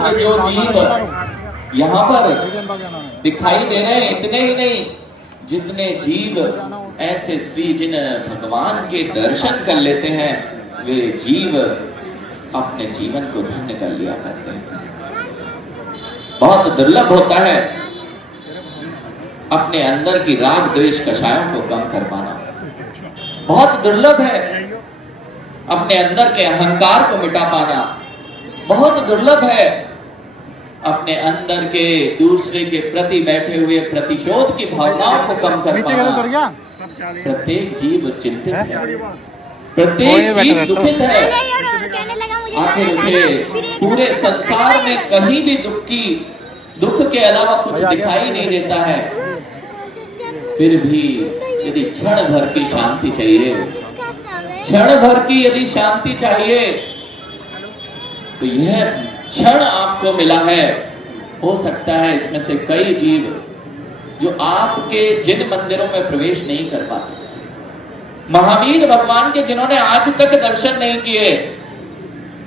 मात्र जो जीव यहाँ पर दिखाई दे रहे हैं, इतने ही नहीं, जितने जीव ऐसे श्री जिन भगवान के दर्शन कर लेते हैं, वे जीव अपने जीवन को धन्य कर लिया करते हैं। बहुत दुर्लभ होता है अपने अंदर की राग द्वेष कषायों को कम कर पाना। बहुत दुर्लभ है अपने अंदर के अहंकार को मिटा पाना। बहुत दुर्लभ है अपने अंदर के दूसरे के प्रति बैठे हुए प्रतिशोध की भावनाओं को कम कर पाना। प्रत्येक जीव चिंतित है, प्रत्येक जीव दुखित है। आखिर उसे पूरे संसार में कहीं भी दुख के अलावा कुछ दिखाई नहीं देता है। फिर भी यदि क्षण भर की शांति चाहिए, क्षण भर की यदि शांति चाहिए, तो यह क्षण आपको मिला है। हो सकता है इसमें से कई जीव जो आपके जिन मंदिरों में प्रवेश नहीं कर पाते, महावीर भगवान के जिन्होंने आज तक दर्शन नहीं किए,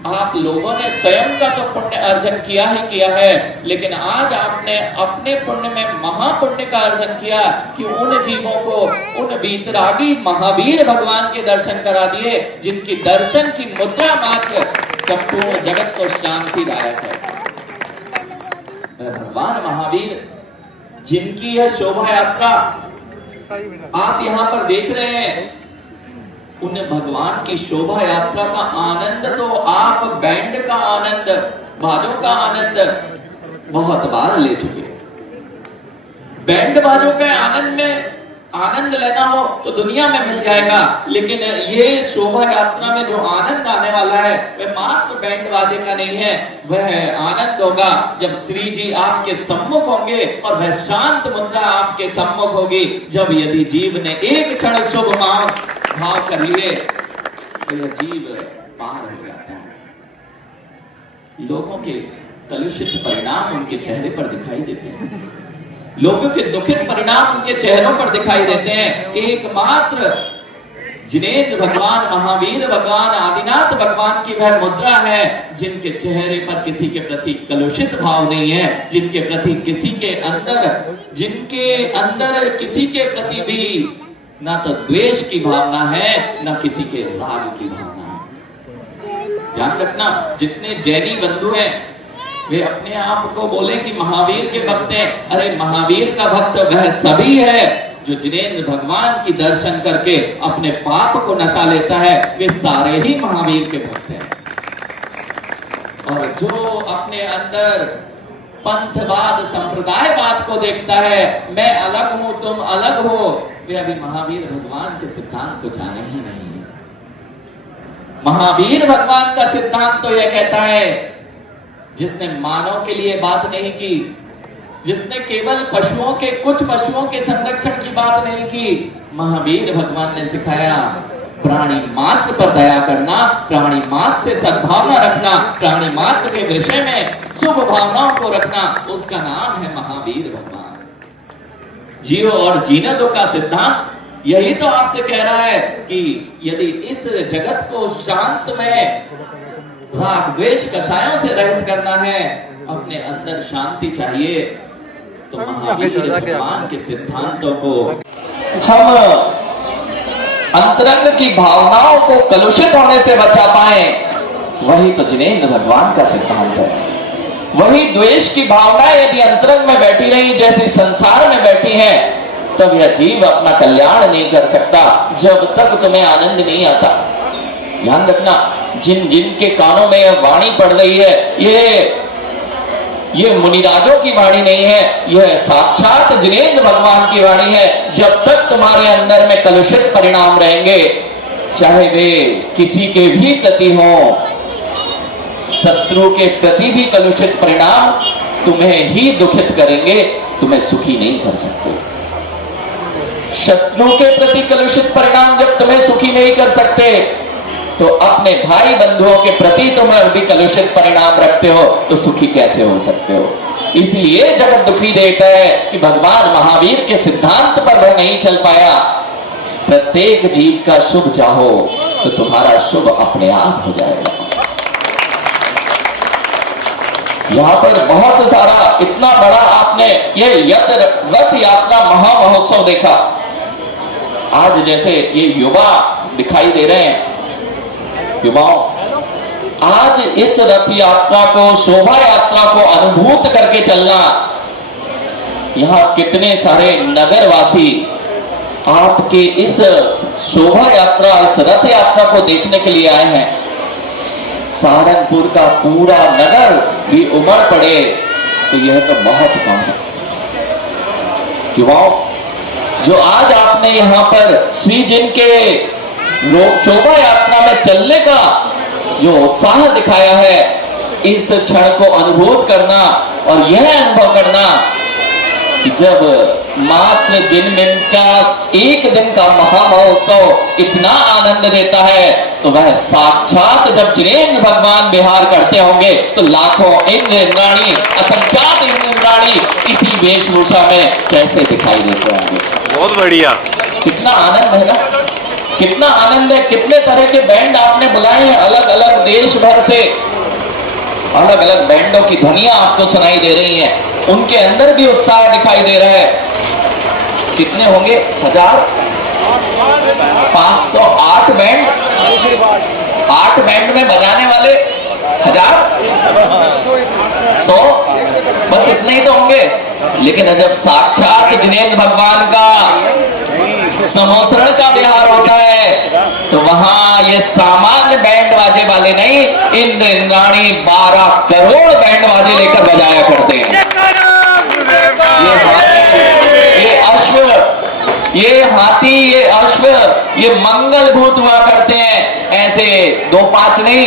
आप लोगों ने स्वयं का तो पुण्य अर्जन किया ही किया है, लेकिन आज आपने अपने पुण्य में महापुण्य का अर्जन किया कि उन जीवों को, उन बीतरागी महावीर भगवान के दर्शन करा दिए, जिनकी दर्शन की मुद्रा मात्र संपूर्ण जगत को शांतिदायक है। भगवान महावीर जिनकी यह शोभा यात्रा आप यहां पर देख रहे हैं, उन भगवान की शोभा यात्रा का आनंद तो आप बैंड का आनंद, बाजों का आनंद बहुत बार ले चुके। बैंड बाजों के आनंद में आनंद लेना हो तो दुनिया में मिल जाएगा, लेकिन ये शोभा यात्रा में जो आनंद आने वाला है वह मात्र बैंड बाजे का नहीं है। वह आनंद होगा जब श्री जी आपके सम्मुख होंगे और वह शांत मुद्रा आपके सम्मुख होगी, जब यदि जीव ने एक क्षण शुभ भाव कर लिए तो यह जीव पार हो जाता है। लोगों के कलुषित परिणाम उनके चेहरे पर दिखाई देते हैं, लोगों के दुखित परिणाम उनके चेहरों पर दिखाई देते हैं। एकमात्र जिनेंद्र भगवान, महावीर भगवान, आदिनाथ भगवान की वह मुद्रा है जिनके चेहरे पर किसी के प्रति कलुषित भाव नहीं है, जिनके प्रति किसी के अंदर, जिनके अंदर किसी के प्रति भी ना तो द्वेष की भावना है, ना किसी के राग की भावना है। ध्यान रखना, जितने जैनी बंधु हैं वे अपने आप को बोले कि महावीर के भक्त हैं। अरे महावीर का भक्त वह सभी है जो जिनेंद्र भगवान की दर्शन करके अपने पाप को नशा लेता है, वे सारे ही महावीर के भक्त हैं। और जो अपने अंदर पंथवाद, संप्रदायवाद को देखता है, मैं अलग हूं तुम अलग हो, वे अभी महावीर भगवान के सिद्धांत को जाने ही नहीं है। महावीर भगवान का सिद्धांत तो यह कहता है, जिसने मानव के लिए बात नहीं की, जिसने केवल पशुओं के, कुछ पशुओं के संरक्षण की बात नहीं की, महावीर भगवान ने सिखाया प्राणी मात्र पर दया करना, प्राणी मात्र से सद्भावना रखना, प्राणी मात्र के विषय में शुभ भावनाओं को रखना, उसका नाम है महावीर भगवान। जियो और जीने दो का सिद्धांत यही तो आपसे कह रहा है कि यदि इस जगत को शांत में राग द्वेष कषायों से रहित करना है, अपने अंदर शांति चाहिए, तो महावीर भगवान के सिद्धांतों को हम अंतरंग की भावनाओं को कलुषित होने से बचा पाए, वही तो जिनेंद्र भगवान का सिद्धांत है। वही द्वेष की भावनाएं यदि अंतरंग में बैठी रही जैसे संसार में बैठी है, तब यह जीव अपना कल्याण नहीं कर सकता जब तक तुम्हें आनंद नहीं आता। ध्यान रखना, जिन जिनके कानों में यह वाणी पड़ रही है, ये मुनिराजों की वाणी नहीं है, यह साक्षात जिनेंद्र भगवान की वाणी है। जब तक तुम्हारे अंदर में कलुषित परिणाम रहेंगे, चाहे वे किसी के भी प्रति हो, शत्रु के प्रति भी कलुषित परिणाम तुम्हें ही दुखित करेंगे, तुम्हें सुखी नहीं कर सकते। शत्रु के प्रति कलुषित परिणाम जब तुम्हें सुखी नहीं कर सकते, तो अपने भाई बंधुओं के प्रति तुम भी कलुषित परिणाम रखते हो, तो सुखी कैसे हो सकते हो। इसलिए जगत दुखी देता है कि भगवान महावीर के सिद्धांत पर वह नहीं चल पाया। प्रत्येक जीव का शुभ चाहो तो तुम्हारा शुभ अपने आप हो जाएगा। यहाँ पर बहुत सारा इतना बड़ा आपने ये रथ यात्रा महामहोत्सव देखा। आज जैसे ये युवा दिखाई दे रहे हैं, युवाओं, आज इस रथ यात्रा को, शोभा यात्रा को अनुभूत करके चलना। यहाँ कितने सारे नगरवासी आपके इस शोभा यात्रा, इस रथ यात्रा को देखने के लिए आए हैं। सहारनपुर का पूरा नगर भी उमड़ पड़े तो यह तो बहुत कम है। युवाओं, जो आज आपने यहाँ पर श्री जिन के शोभा यात्रा में चलने का जो उत्साह दिखाया है, इस क्षण को अनुभूत करना और यह अनुभव करना कि जब मात्र जिनमिन का एक दिन का महामहोत्सव इतना आनंद देता है, तो वह साक्षात जब जिनेन्द्र भगवान विहार करते होंगे तो लाखों इंद्र इंद्राणी, असंख्यात इंद्र इंद्राणी इसी वेशभूषा में कैसे दिखाई देते होंगे। बहुत बढ़िया, कितना आनंद है ना, कितना आनंद है। कितने तरह के बैंड आपने बुलाए हैं, अलग अलग देश भर से अलग अलग बैंडों की ध्वनियां आपको सुनाई दे रही हैं। उनके अंदर भी उत्साह दिखाई दे रहा है। कितने होंगे? 508 बैंड, 8 बैंड में बजाने वाले 1000, 100, बस इतने ही तो होंगे। लेकिन जब साक्षात जिनेन्द्र भगवान का समोसरण का विहार होता है तो वहां ये सामान्य बैंड बाजे वाले नहीं, इंद्र इंद्राणी 12 करोड़ बैंड बाजे लेकर बजाया करते हैं। ये अश्व, ये हाथी, ये अश्व, ये मंगल भूत हुआ करते हैं। ऐसे 2-5 नहीं,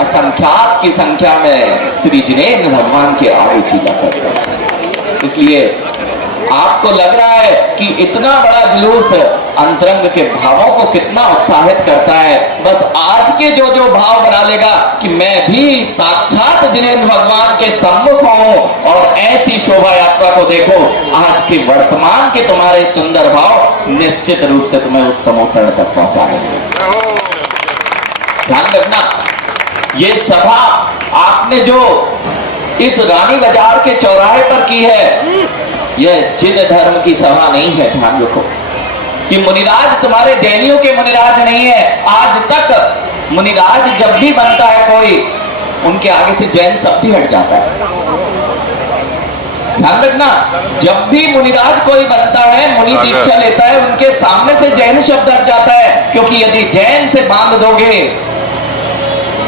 असंख्यात की संख्या में श्री जिनेन्द्र भगवान के आगे चीला करते हैं। इसलिए आपको लग रहा है कि इतना बड़ा जुलूस अंतरंग के भावों को कितना उत्साहित करता है। बस आज के जो भाव बना लेगा कि मैं भी साक्षात जिनेन्द्र भगवान के सम्मुख हूं और ऐसी शोभा यात्रा को देखो, आज के वर्तमान के तुम्हारे सुंदर भाव निश्चित रूप से तुम्हें उस समोसरण तक पहुंचा देंगे। ध्यान रखना, ये सभा आपने जो इस रानी बाजार के चौराहे पर की है, यह जिन धर्म की सभा नहीं है। ध्यान रखो, ये मुनिराज तुम्हारे जैनियों के मुनिराज नहीं है। आज तक मुनिराज जब भी बनता है कोई, उनके आगे से जैन शब्द ही हट जाता है। ध्यान रखना, जब भी मुनिराज कोई बनता है, मुनि दीक्षा लेता है, उनके सामने से जैन शब्द हट जाता है। क्योंकि यदि जैन से बांध दोगे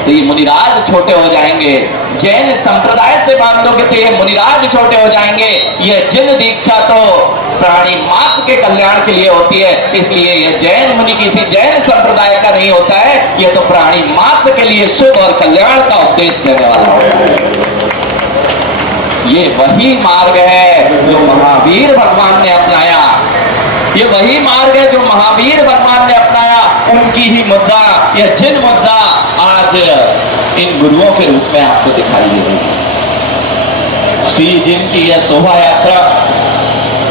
तो ये मुनिराज छोटे हो जाएंगे, जैन संप्रदाय से बांधोगे तो ये मुनिराज छोटे हो जाएंगे। ये जिन दीक्षा तो प्राणी मात्र के कल्याण के लिए होती है, इसलिए ये जैन मुनि किसी जैन संप्रदाय का नहीं होता है, ये तो प्राणी मात्र के लिए शुभ और कल्याण का उपदेश देने वाला होता है। ये वही मार्ग है जो महावीर भगवान ने अपनाया, ये वही मार्ग है जो महावीर भगवान ने अपनाया। उनकी ही मुद्रा, यह जिन मुद्रा आज इन गुरुओं के रूप में आपको दिखाई दे रही है। श्री जिन की यह शोभा यात्रा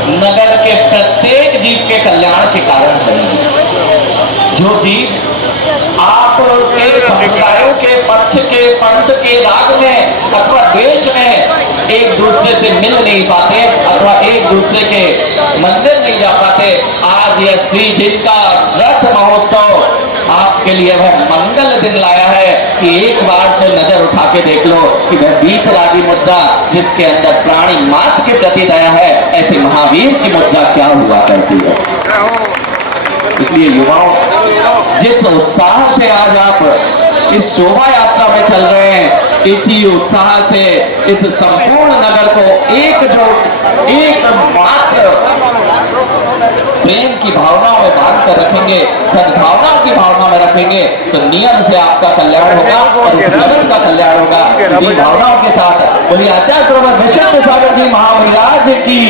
नगर के प्रत्येक जीव के कल्याण के कारण बनी। जो जीव आपके समुदायों के पक्ष के, पंथ के राग में अथवा देश में एक दूसरे से मिल नहीं पाते अथवा एक दूसरे के मंदिर नहीं जा पाते, आज यह श्री जिन का रथ महोत्सव आपके लिए वह मंगल दिन लाया है कि एक बार तो नजर उठा के देख लो कि वह वीतरागी मुद्रा जिसके अंदर प्राणी मात्र के प्रति दया है, ऐसे महावीर की मुद्रा क्या हुआ करती है। इसलिए युवाओं, जिस उत्साह से आज आप इस शोभा यात्रा में चल रहे हैं, इसी उत्साह से इस संपूर्ण नगर को एक मात्र प्रेम की भावनाओं में बांध कर रखेंगे, सद्भावनाओं की भावना में रखेंगे, तो नियम से आपका कल्याण होगा और इस नगर का कल्याण होगा। इन भावनाओं के साथ बोलिए आचार्य प्रवर विशुद्ध सागर जी महाराज की।